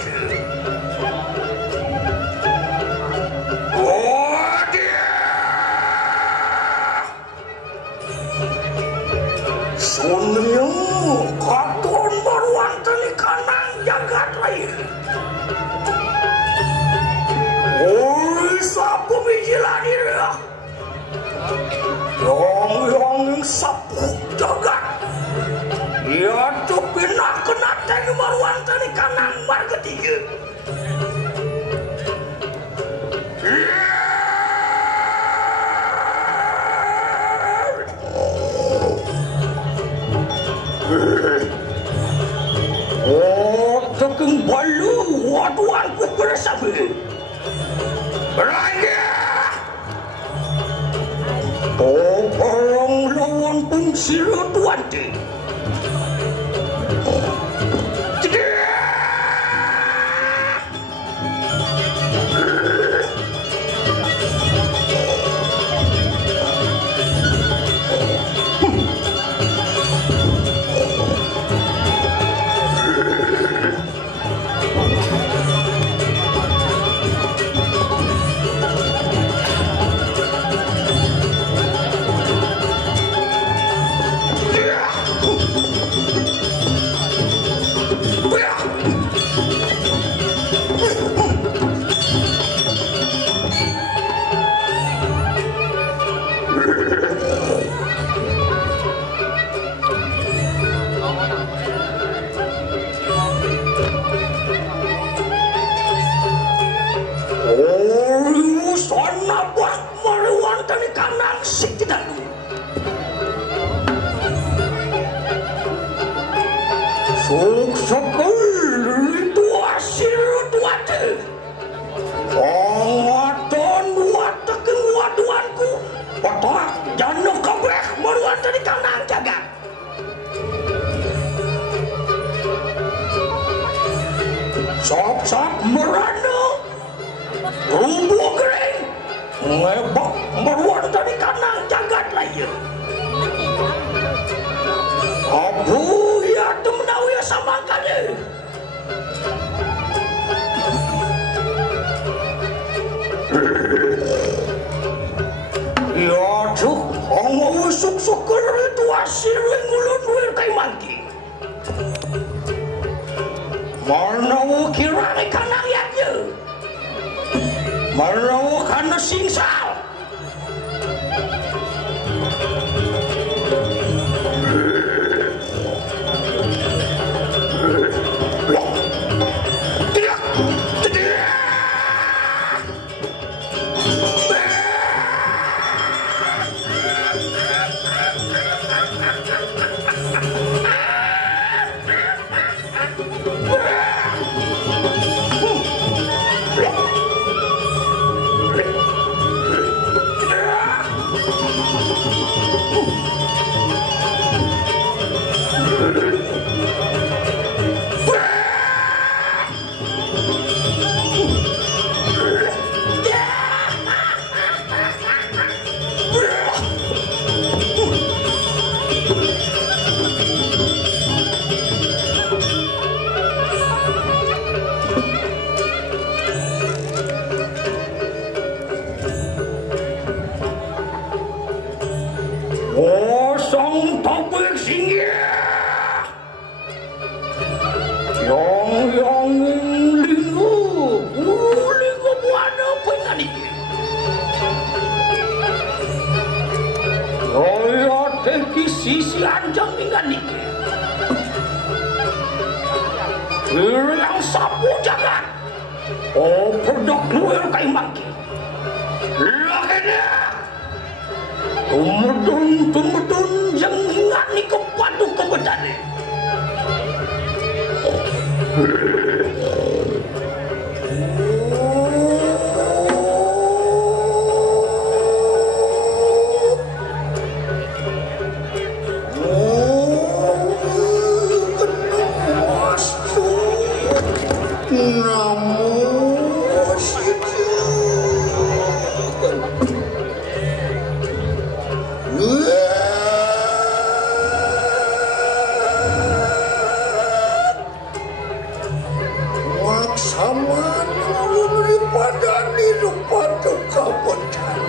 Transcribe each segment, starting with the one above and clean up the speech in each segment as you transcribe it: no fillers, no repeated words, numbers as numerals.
sih. Oh dia. Sunyo katon baruan tani kanang jagat lain. Oh sapu bijilan dia. Yang sapu jagat. Ya tuh pindah kena tani baruan tani kanang mar ketiga. Oh, teking balu waduan ku bersabi. Berani. Oh, orang lawan pun siru tuan ti. Sop merana rubuh kering ngebak meruan dari kanang jagat lain. Abu ya temenau ya sama kali. Ya tuh ongo usuk-usuk itu hasil ngulun-ngulun kay mangki. Marnawo kirang kanang yaknya. Marnawo kana singsal. Sisi anjang tinggal niki. Yang sapu jagat. Oh, produk luar kay mangki. Lakanya. Tumedun yang ingat ni kepadu kebedane. sama daripada daripada kabutan.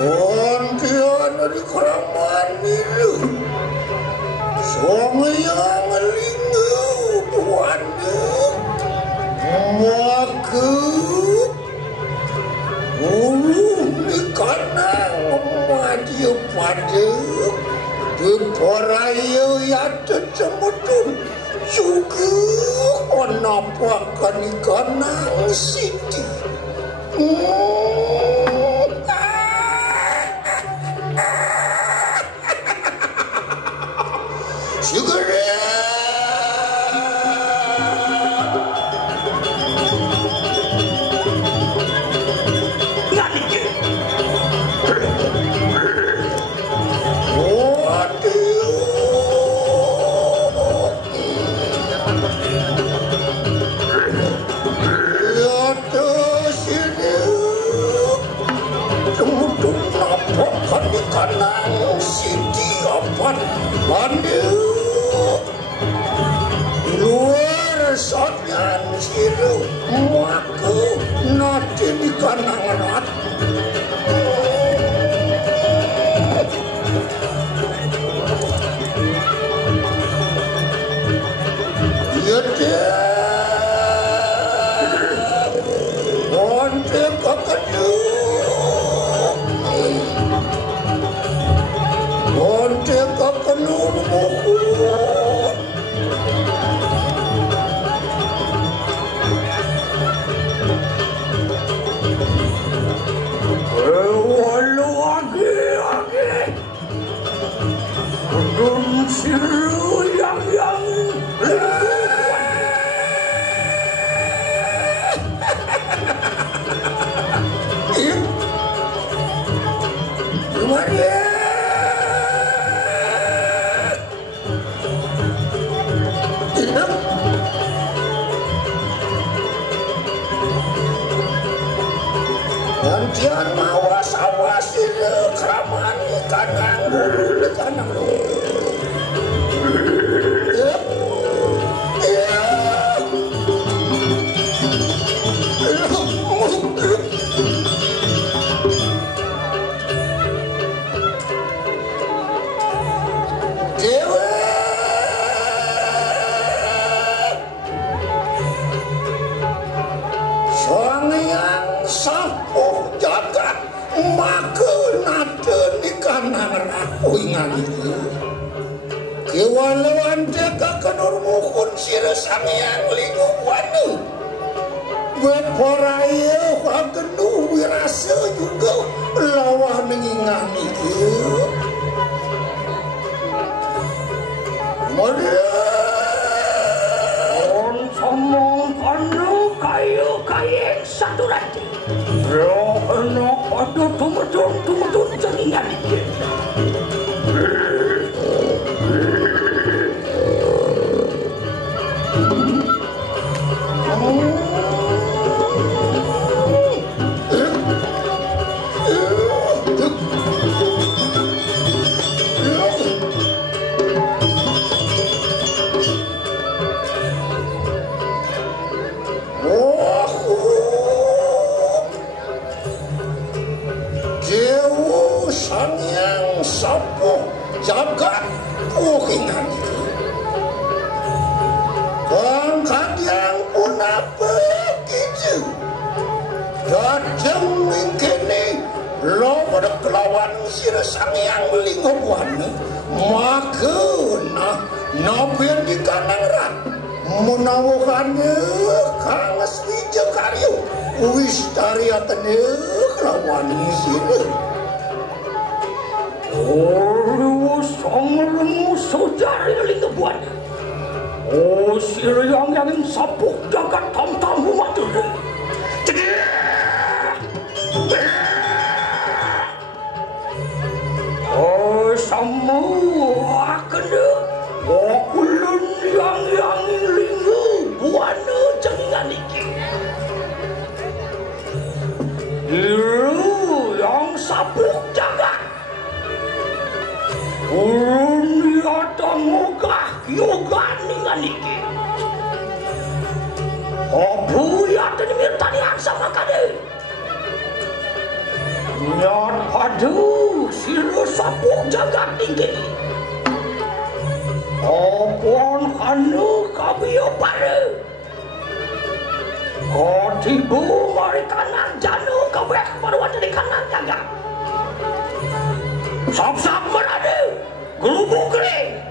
Ontian dari keramaan itu, semua yang lingu buana, maka ulu di kanang maju pada di poraya yang tercemutun juga onapakan di kanang siti. Kanang siti apat bandel luar satyan siru maka nanti di kanang rat ya deh onte kakadu onte kakanur moku walau age udun siru yang Jangan mawas-awasi keramaan kanang maka nada di kanang raku ingat itu kewalauan jaga kenur mukun sira samyang lingu wanu beporaya wagenu wirasa juga lawah mengingat itu on somong kanu kayu kaya satu rati anak ada tumedun jaringan ini. Jaga pukingan itu bangkat yang pun apa gitu dajang mingkini lo pada kelawan sira sang yang melingobuan maka nabian di kanang rat menawukannya kangas wija karyo wis tariatane kelawan sira sangat saudari lagi buatnya. Oh, siriang yang sapuk jagat tam-tam umat ini. Oh, semua kena. Oh, kulun yang linggu buatnya tandingan iki. Iru yang sabuk jagat. Urun yata ngogah yoga ningan iki. Obu yata nimir tanian sama kade. Nyat padu siru sabuk jagat tinggi. Opon kanu kabiyo pare. Kotibu mari kanan janu kabeh marwat di kanan jagat. Sap-sap berada, gelubuk kering.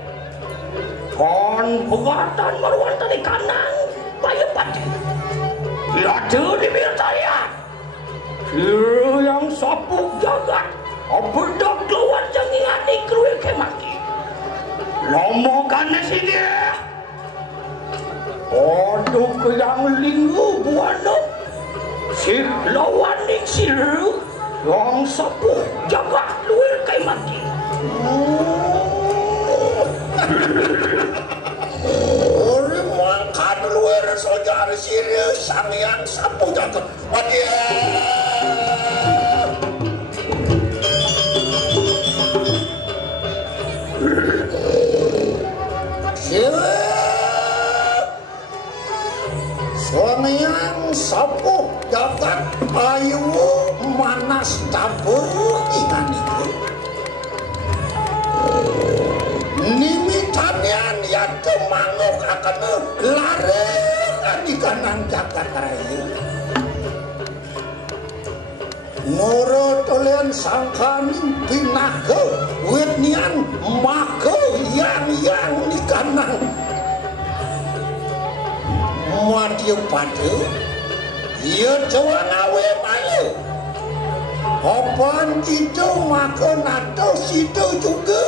Kon pegatan marwata di kanan, bayi pati. Biada di militarian. Siru yang sapuk jagat, apedak lawan jangingan di keruil kemaki. Lomokan si dia. Aduh ke yang linggu buana. Si lawan di siru. Yang sapuk jagat luir kai mati. Ori mangkan luir sojar siri sang yang sapuk jagat. Adia. Siri sang yang sapuk jagat ayu manas tabuh ingan itu nimitanian ya kemangok akan larekan di kanan jagat raya nurut olian sangkan pinaga wetnian maka yang di kanan muadiu pada ia coba ngawe malu apaan itu maka nato situ juga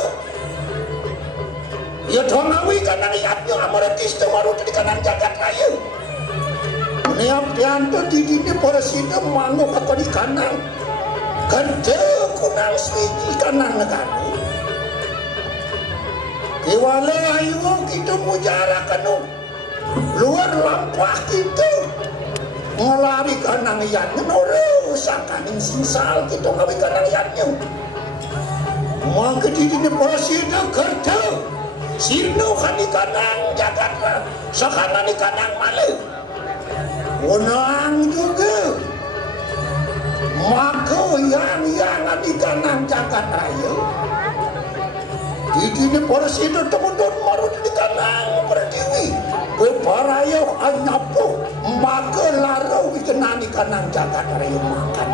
ia coba ngawe karena lihatnya amaratis temaru di kanan jagat raya ini apian tu di sini para situ manguk aku di kanan kerja kunang swiji kanan negara kiwala ayu kita mujarakan luar lampah kita ngelari kanang yannya norusakan yang sinsal kita ngawi kanang yannya maka dini posisi kerja sino kan di kanang jagat sekarang di kanang malu unang juga maka yang di kanang jagat raya dini posisi teman-teman maru di kanang pertiwi Keparayo anyapo maka larau dikenani kanang jagat raya makan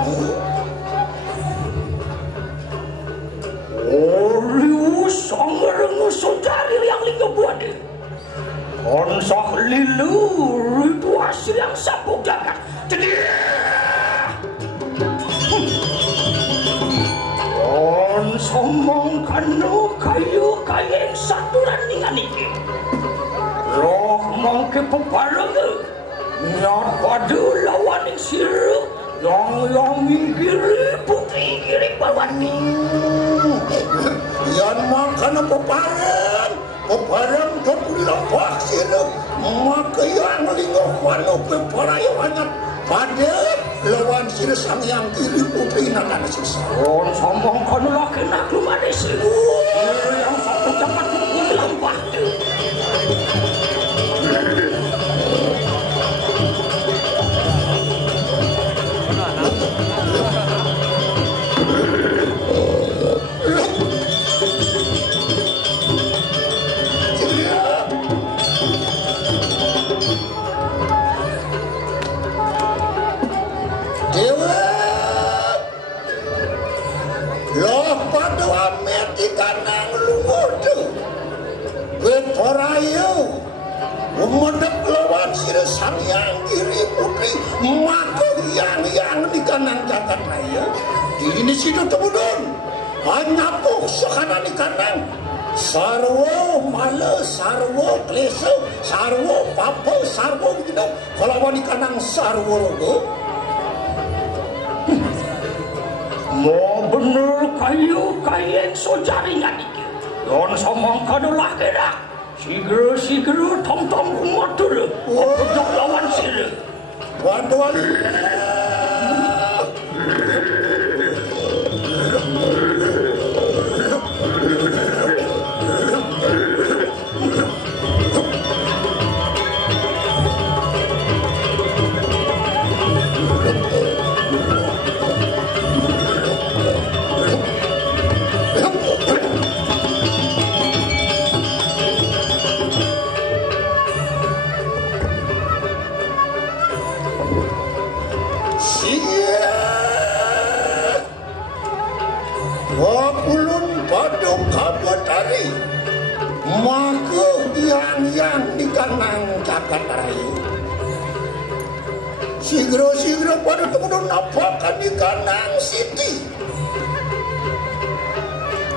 Oliu sangareng saudari yang lingga buade konsah lilu itu hasil yang sabuk jagat jadi konsomong kanu kayu kayen saturan dengan ini roh mangke peparang nyat pada lawan yang siru yang minggiri putri kiri parwati yang makan peparang kepulang siru maka yang lingkup wano peparayo hanya pada lawan siru sang yang kiri putri nakan sisa on sombong kanu laki naklum ada siru yang satu dapat pulang pada kanang lumur Beporayo umedek lawan sira sang yang kiri putri maka yang di kanan jagat raya di situ temudun hanyapuk sekanan di kanan sarwo male sarwo klese sarwo papa sarwo gitu kalau di kanan sarwo logo mau bener kayu kayen so jaringan iki yon somong kadolah kira sigero tong-tong kumatur apa lawan sira Waduh. Sigro pada kemudian nampakan di kanang siti.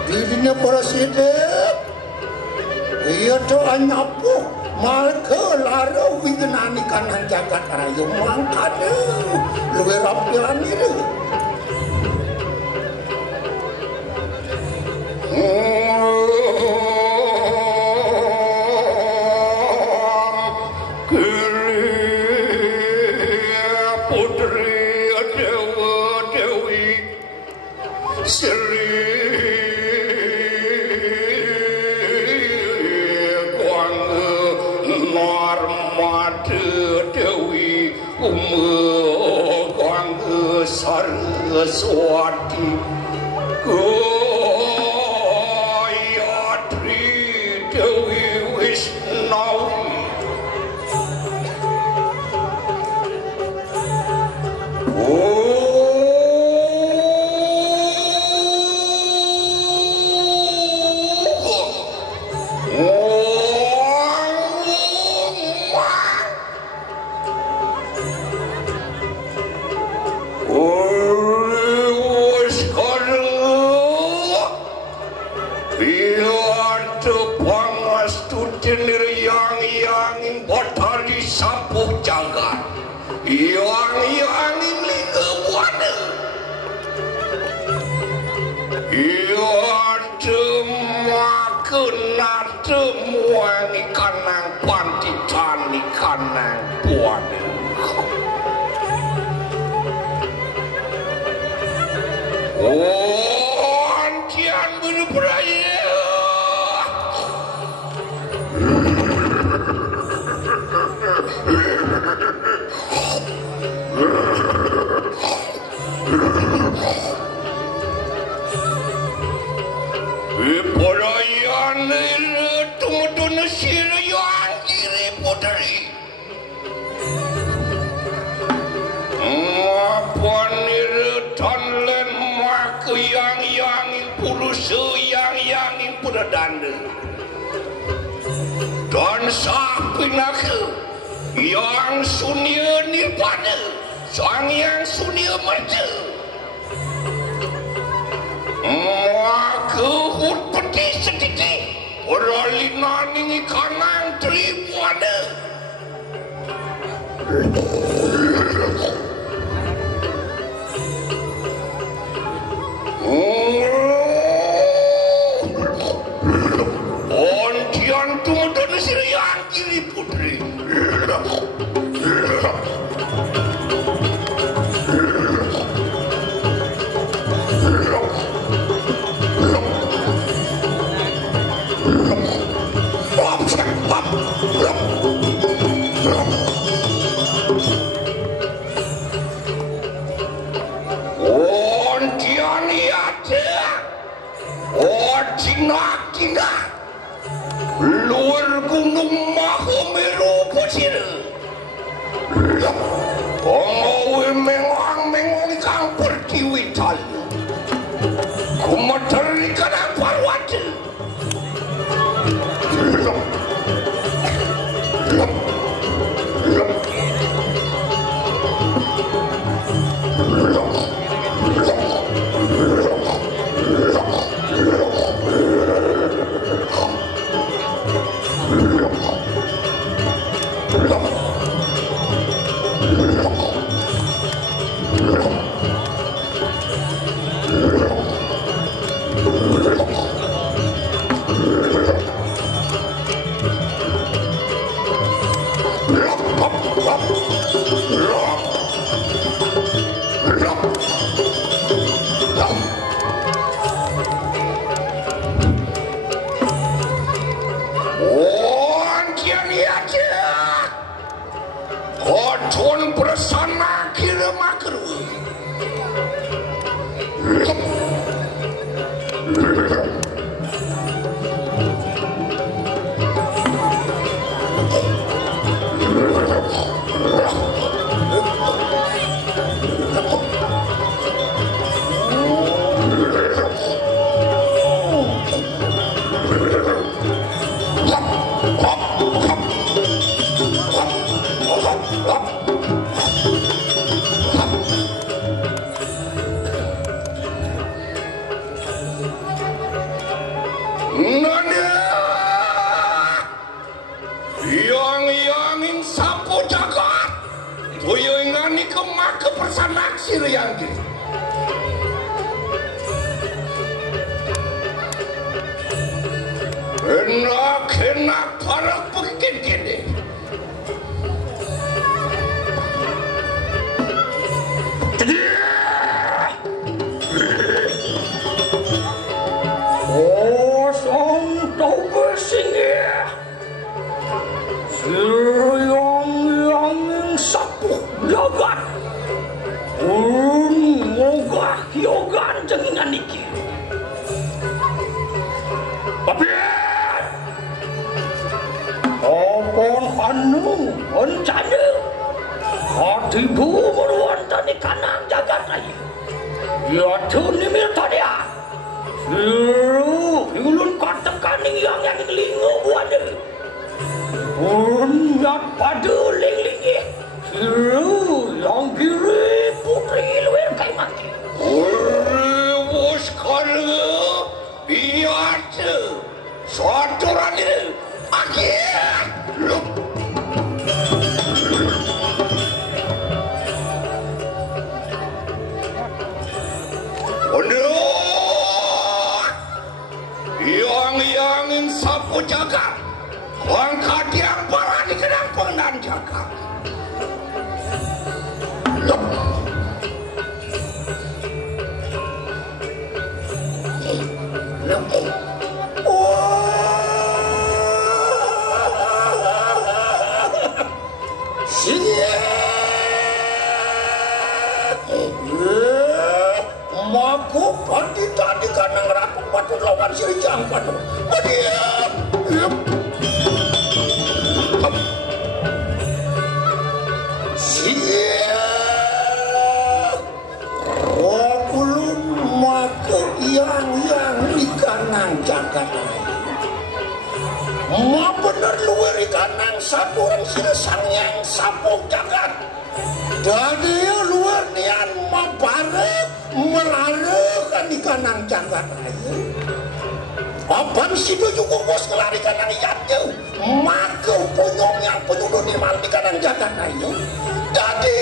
Dirinya para sidep. Ia doa nyapuh malke lara wigenani kanang jagat raya mangkane luwe rampilan diri. Saraswati Gayatri Dewi Wisnawi dan sapinaku yang sunia nirvana sang yang sunia merja maka hut peti setitik peralinan ini kanan tribuana Tumutan siriyang kiri putri. Ontian yate, Cina. Luar gunung Mahameru pasir. Pengawe mengang kang pertiwital. Kumater di kanang parwati. Wacon bersana kira maker. Yang sapu jagat toyo ingani kemak kepersanak sirianggi enak para pekin kini kosong tau bersinggi yang sapu jagat moga yogan jengingan niki tapi opon hanung rencana hati bu meruantani kanang jagat lagi ya tunimil tadia ulun katakan yang lingo buana Unyak pada ling-lingi yang kiri putri luar kai mati Wuskara biasa sotoran ini akhir yang sapu jagat angkat yang parah di kenang pengenang jagat Maku pati tadi kanang rapuk patut lawan sirijang patut diam yang di kanang jagat ma bener luar di kanang satu orang siresang yang sapu jagat dari luar nian ma bareng melarikan di kanang jagat aja apaan sih tu juga bos ngelari kanang iatnya maka punyong yang penyuduh di mal di kanang jagat aja jadi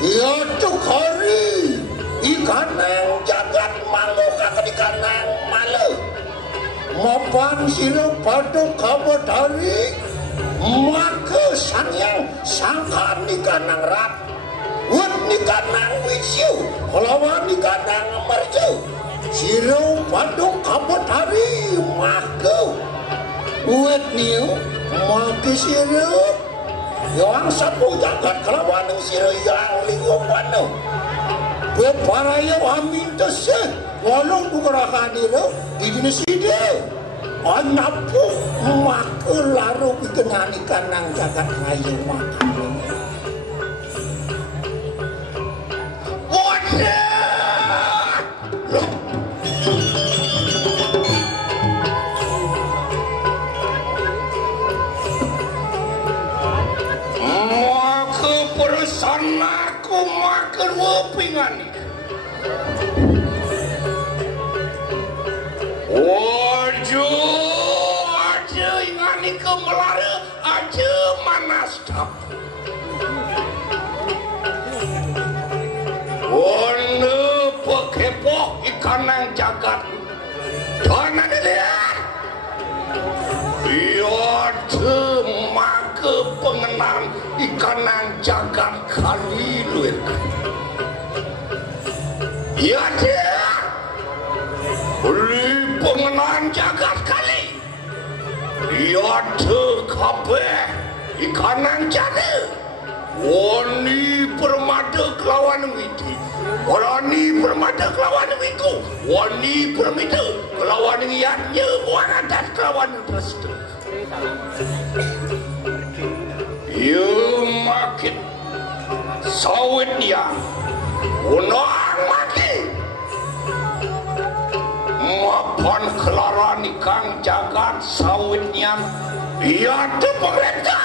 ya tuh hari ikanang jagat malo kakak ikanang malo mapan sila pada kabar dari maka sanyang sangkan ikanang rat wet ikanang wisyu lawan ikanang merju sila pada kabar dari maka wet niu maka sila yang sapu jagat kelawan sila yang lingkup panu beparaya amin tese walau bukan hadir di jenis ide anapu maka laru dikenani kanang jagat ayu makan maka persanaku makan wepingan aja ingani kemelara aja manastap ono pekepoh ikanang jagat dana dilihat iya maka pengenang ikanang jagat kali luar iya pengenang jagat kali iya kabeh ikanang jana wani permada kelawan witi wani permada kelawan wiku wani permada kelawan ngiyatnya buang atas kelawan restu you makin sawitnya unang maki mapan kelaran ikang jagat sawitnya ia tepengleka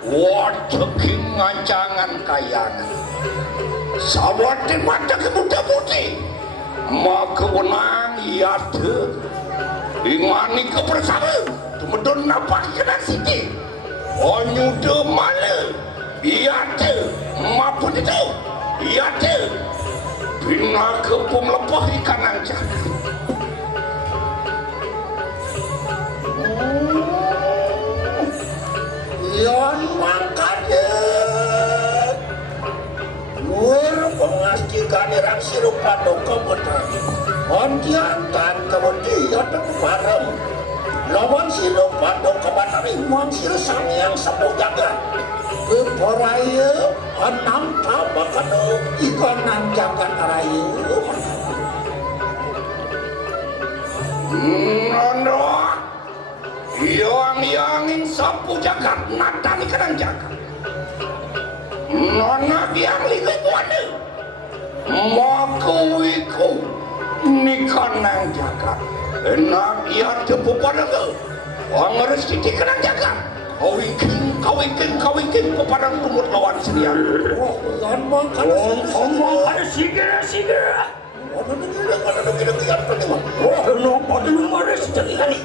wadeking ngancangan kayangan sawat mata kemuda putih maka wenang ia te ingani kebersama tumedon napak kena siti onyude mana ia te mapun itu ia te bina kepung lepah ikan ancakan Yon makanya Nur pengastikan irang sirup padok kebetan Ontiantan kemudian bareng lawan sirup padok kebetan Imuang sirup sangyang sepuh jagat Keporaya enam tabakan ikanan jagat raya Nondok yang sapu jagat natani kadang jagat nona yang liku kuana makuiku nikanang jagat enak ia tepu pada ke orang resti kadang jagat kawikin pepadang tumut lawan senian Omong ada sigera kenapa dulu ada sejati kali